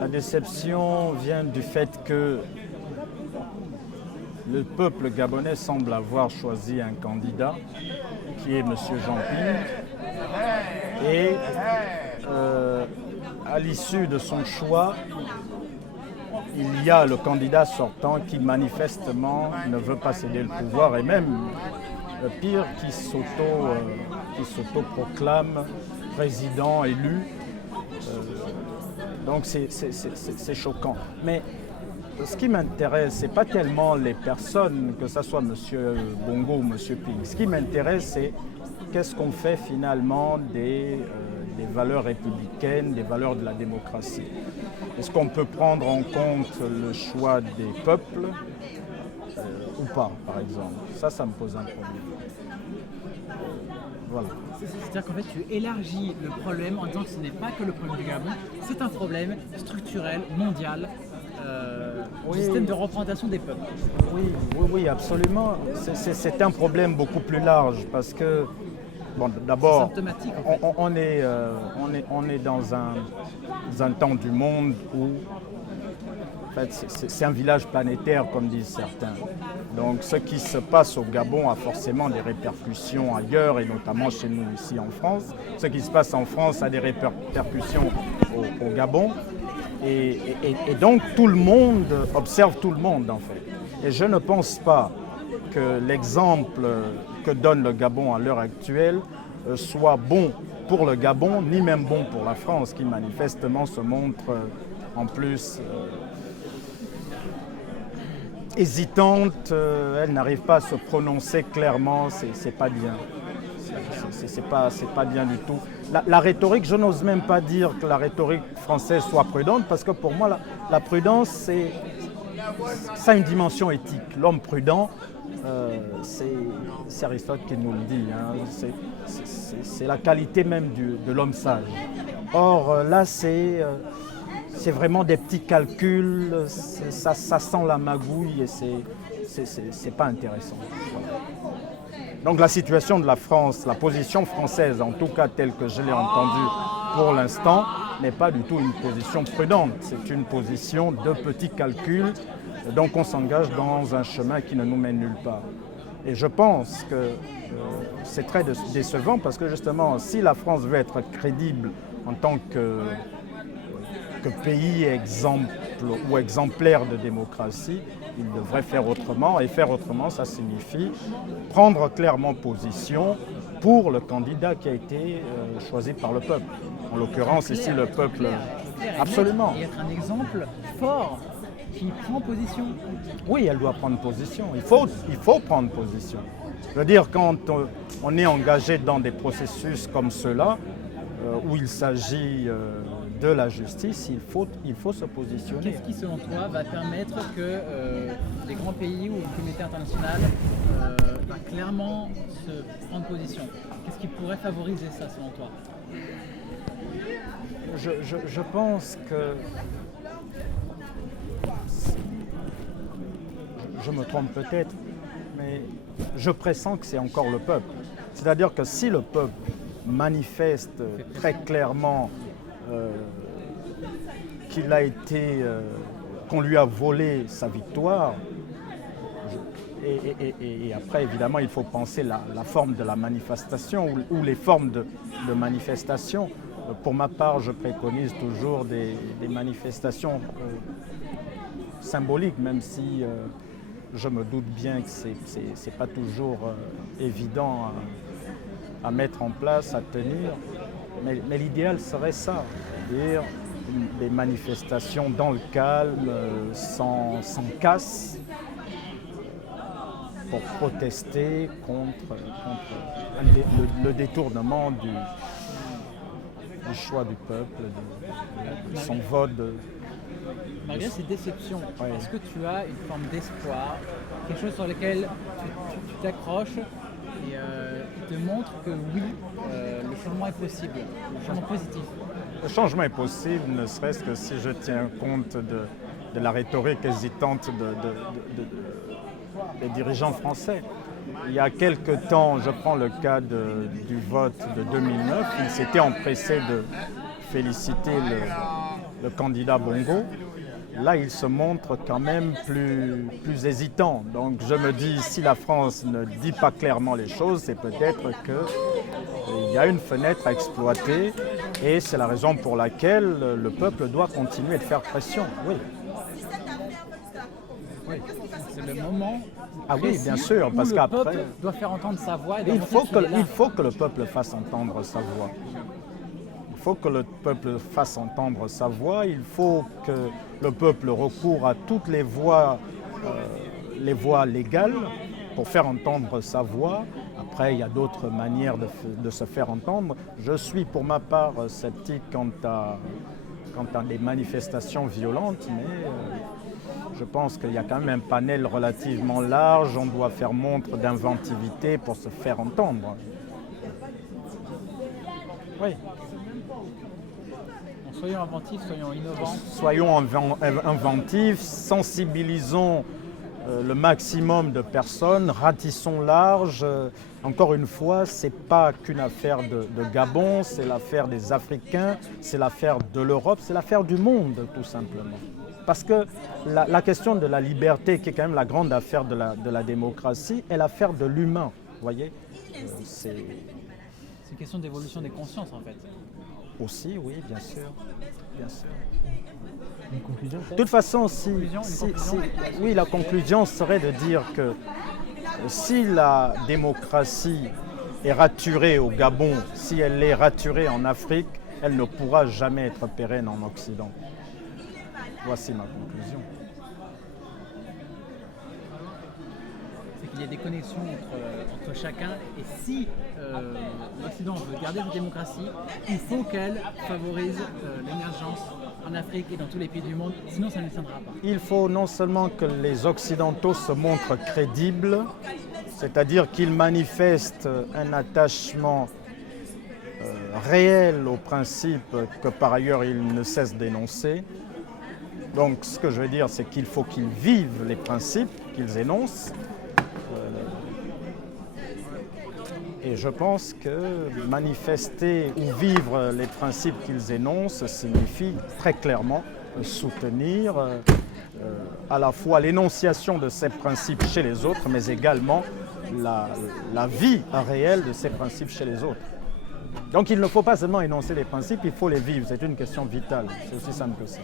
La déception vient du fait que le peuple gabonais semble avoir choisi un candidat qui est M. Jean Ping et à l'issue de son choix, il y a le candidat sortant qui manifestement ne veut pas céder le pouvoir et même pire qui s'auto-proclame président élu. Donc c'est choquant. Mais ce qui m'intéresse, ce n'est pas tellement les personnes, que ce soit M. Bongo ou M. Ping. Ce qui m'intéresse, c'est qu'est-ce qu'on fait finalement des valeurs républicaines, des valeurs de la démocratie. Est-ce qu'on peut prendre en compte le choix des peuples ou pas, par exemple? Ça me pose un problème. Voilà. C'est-à-dire qu'en fait, tu élargis le problème en disant que ce n'est pas que le problème du Gabon, c'est un problème structurel, mondial, du système de représentation des peuples. Oui, absolument. C'est un problème beaucoup plus large parce que, bon, d'abord, on est dans un temps du monde où en fait, c'est un village planétaire, comme disent certains. Donc ce qui se passe au Gabon a forcément des répercussions ailleurs, et notamment chez nous ici en France. Ce qui se passe en France a des répercussions au Gabon. Et donc tout le monde observe tout le monde en fait. Et je ne pense pas que l'exemple que donne le Gabon à l'heure actuelle soit bon pour le Gabon, ni même bon pour la France, qui manifestement se montre en plus hésitante, elle n'arrive pas à se prononcer clairement, c'est pas bien. C'est pas bien du tout. La rhétorique, je n'ose même pas dire que la rhétorique française soit prudente, parce que pour moi, la prudence, ça a une dimension éthique. L'homme prudent, c'est Aristote qui nous le dit, hein. C'est la qualité même de l'homme sage. Or, là, c'est vraiment des petits calculs, ça sent la magouille et c'est pas intéressant. Voilà. Donc la situation de la France, la position française, en tout cas telle que je l'ai entendue pour l'instant, n'est pas du tout une position prudente. C'est une position de petits calculs, donc on s'engage dans un chemin qui ne nous mène nulle part. Et je pense que c'est très décevant parce que justement, si la France veut être crédible en tant que pays exemple ou exemplaire de démocratie, il devrait faire autrement. Et faire autrement, ça signifie prendre clairement position pour le candidat qui a été choisi par le peuple. En l'occurrence, ici, le peuple... Absolument. Et être un exemple fort qui prend position. Oui, elle doit prendre position. Il faut prendre position. Je veux dire, quand on est engagé dans des processus comme ceux-là, où il s'agit de la justice, il faut se positionner. Qu'est-ce qui, selon toi, va permettre que les grands pays ou une communauté internationale va clairement se prendre position? Qu'est-ce qui pourrait favoriser ça, selon toi? Je pense que... Je me trompe peut-être, mais je pressens que c'est encore le peuple. C'est-à-dire que si le peuple manifeste très clairement qu'on lui a volé sa victoire, et après évidemment il faut penser la forme de la manifestation ou les formes de manifestation. Pour ma part, je préconise toujours des manifestations symboliques, même si je me doute bien que c'est pas toujours évident à mettre en place, à tenir. Mais l'idéal serait ça, c'est-à-dire des manifestations dans le calme, sans casse, pour protester contre le détournement du choix du peuple, de son vote. Malgré ces déceptions, est-ce que tu as une forme d'espoir, quelque chose sur lequel tu t'accroches et qui te montre que oui, le changement est possible, le changement positif? Le changement est possible, ne serait-ce que si je tiens compte de la rhétorique hésitante des dirigeants français. Il y a quelque temps, je prends le cas du vote de 2009, ils s'étaient empressés de féliciter le candidat Bongo, là, il se montre quand même plus hésitant. Donc je me dis, si la France ne dit pas clairement les choses, c'est peut-être qu'il y a une fenêtre à exploiter et c'est la raison pour laquelle le peuple doit continuer de faire pression. Oui. Oui, c'est le moment Ah oui, bien sûr, parce le qu'après, peuple doit faire entendre sa voix. Et il faut qu'il est là. que le peuple fasse entendre sa voix. Il faut que le peuple fasse entendre sa voix. Il faut que le peuple recourt à toutes les voies légales pour faire entendre sa voix. Après, il y a d'autres manières de se faire entendre. Je suis pour ma part sceptique quant à des manifestations violentes, mais je pense qu'il y a quand même un panel relativement large. On doit faire montre d'inventivité pour se faire entendre. Oui. Donc, soyons inventifs, soyons innovants. Soyons inventifs, sensibilisons le maximum de personnes, ratissons large. Encore une fois, ce n'est pas qu'une affaire de Gabon, c'est l'affaire des Africains, c'est l'affaire de l'Europe, c'est l'affaire du monde, tout simplement. Parce que la question de la liberté, qui est quand même la grande affaire de la démocratie, est l'affaire de l'humain. Vous voyez, c'est une question d'évolution des consciences, en fait. Aussi, oui, bien sûr. Bien sûr. Une conclusion de toute façon, oui, la conclusion serait de dire que si la démocratie est raturée au Gabon, si elle est raturée en Afrique, elle ne pourra jamais être pérenne en Occident. Voici ma conclusion. C'est qu'il y a des connexions entre chacun, et si l'Occident veut garder la démocratie, il faut qu'elle favorise l'émergence en Afrique et dans tous les pays du monde, sinon ça ne tiendra pas. Il faut non seulement que les Occidentaux se montrent crédibles, c'est-à-dire qu'ils manifestent un attachement réel aux principes que par ailleurs ils ne cessent d'énoncer. Donc ce que je veux dire, c'est qu'il faut qu'ils vivent les principes qu'ils énoncent. Et je pense que manifester ou vivre les principes qu'ils énoncent signifie très clairement soutenir à la fois l'énonciation de ces principes chez les autres, mais également la vie réelle de ces principes chez les autres. Donc il ne faut pas seulement énoncer les principes, il faut les vivre. C'est une question vitale. C'est aussi simple que ça.